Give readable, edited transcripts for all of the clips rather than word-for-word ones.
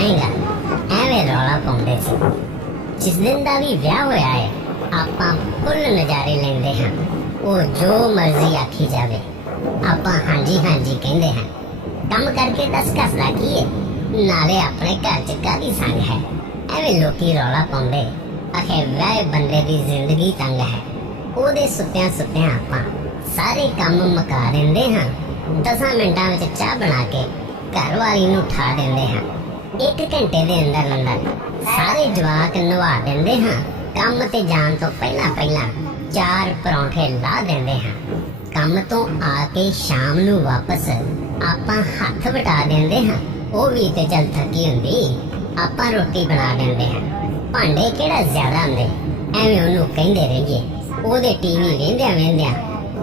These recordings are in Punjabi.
ਜਾਏਗਾ, ਐਵੇਂ ਰੌਲਾ ਪਾਉਂਦੇ ਸੀ। ਜਿਸ ਦਿਨ ਦਾ ਵੀ ਵਿਆਹ ਹੋਇਆ ਹੈ ਆਪਾਂ ਫੁੱਲ ਨਜ਼ਾਰੇ ਲੈਂਦੇ ਹਾਂ। ਉਹ ਜੋ ਮਰਜ਼ੀ ਆਖੀ ਜਾਵੇ ਆਪਾਂ ਹਾਂਜੀ ਹਾਂਜੀ ਕਹਿੰਦੇ ਹਾਂ। ਕੰਮ ਕਰਕੇ ਦੱਸ ਘਸਦਾ ਕੀ ਹੈ, ਨਾਲੇ ਆਪਣੇ ਘਰ 'ਚ ਕਾਹਦੀ ਸੰਗ ਹੈ। ਐਵੇਂ ਲੋਕੀ ਰੌਲਾ ਪਾਉਂਦੇ ਆਖੇ ਵਿਆਹੇ ਬੰਦੇ ਦੀ ਜ਼ਿੰਦਗੀ ਤੰਗ ਹੈ। ਉਹਦੇ ਸੁੱਤਿਆਂ ਸੁੱਤਿਆਂ ਆਪਾਂ ਸਾਰੇ ਕੰਮ ਮੁਕਾ ਦਿੰਦੇ ਹਾਂ। 10 ਮਿੰਟਾਂ ਵਿੱਚ ਚਾਹ ਬਣਾ ਕੇ ਘਰ ਵਾਲੀ ਨੂੰ ਉਠਾ ਦਿੰਦੇ ਹਾਂ। 1 ਘੰਟੇ ਦੇ ਅੰਦਰ ਅੰਦਰ ਸਾਰੇ ਜਵਾਕ ਨਵਾ ਦਿੰਦੇ ਹਾਂ। ਕੰਮ ਤੇ ਜਾਣ ਤੋਂ ਪਹਿਲਾਂ 4 ਪਰੌਂਠੇ ਲਾ ਦਿੰਦੇ ਹਾਂ। ਕੰਮ ਤੋਂ ਆ ਕੇ ਸ਼ਾਮ ਨੂੰ ਵਾਪਸ ਆਪਾਂ ਹੱਥ ਵਟਾ ਦਿੰਦੇ ਹਾਂ। ਉਹ ਵੀ ਤੇ ਚੱਲ ਥੱਕੀ ਹੁੰਦੀ, ਆਪਾਂ ਰੋਟੀ ਬਣਾ ਦਿੰਦੇ ਹਾਂ। ਭਾਂਡੇ ਕਿਹੜਾ ਜ਼ਿਆਦਾ ਹੁੰਦੇ, ਐਵੇਂ ਉਹਨੂੰ ਕਹਿੰਦੇ ਰਹੀਏ। ਉਹਦੇ ਟੀਵੀ ਵੇਂਦਿਆਂ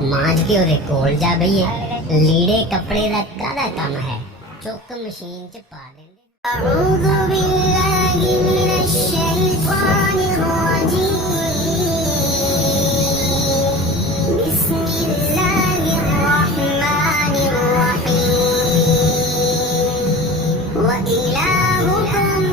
ਮਾਂਜ ਕੇ ਉਹਦੇ ਕੋਲ ਜਾ ਬਈਏ। ਲੀੜੇ ਕੱਪੜੇ ਦਾ ਕਾਹਦਾ ਕੰਮ ਹੈ, ਚੁੱਕ ਮਸ਼ੀਨ 'ਚ ਪਾ ਦਿੰਦੇ। أعوذ بالله من الشيطان الرجيم بسم الله الرحمن الرحيم وإلهكم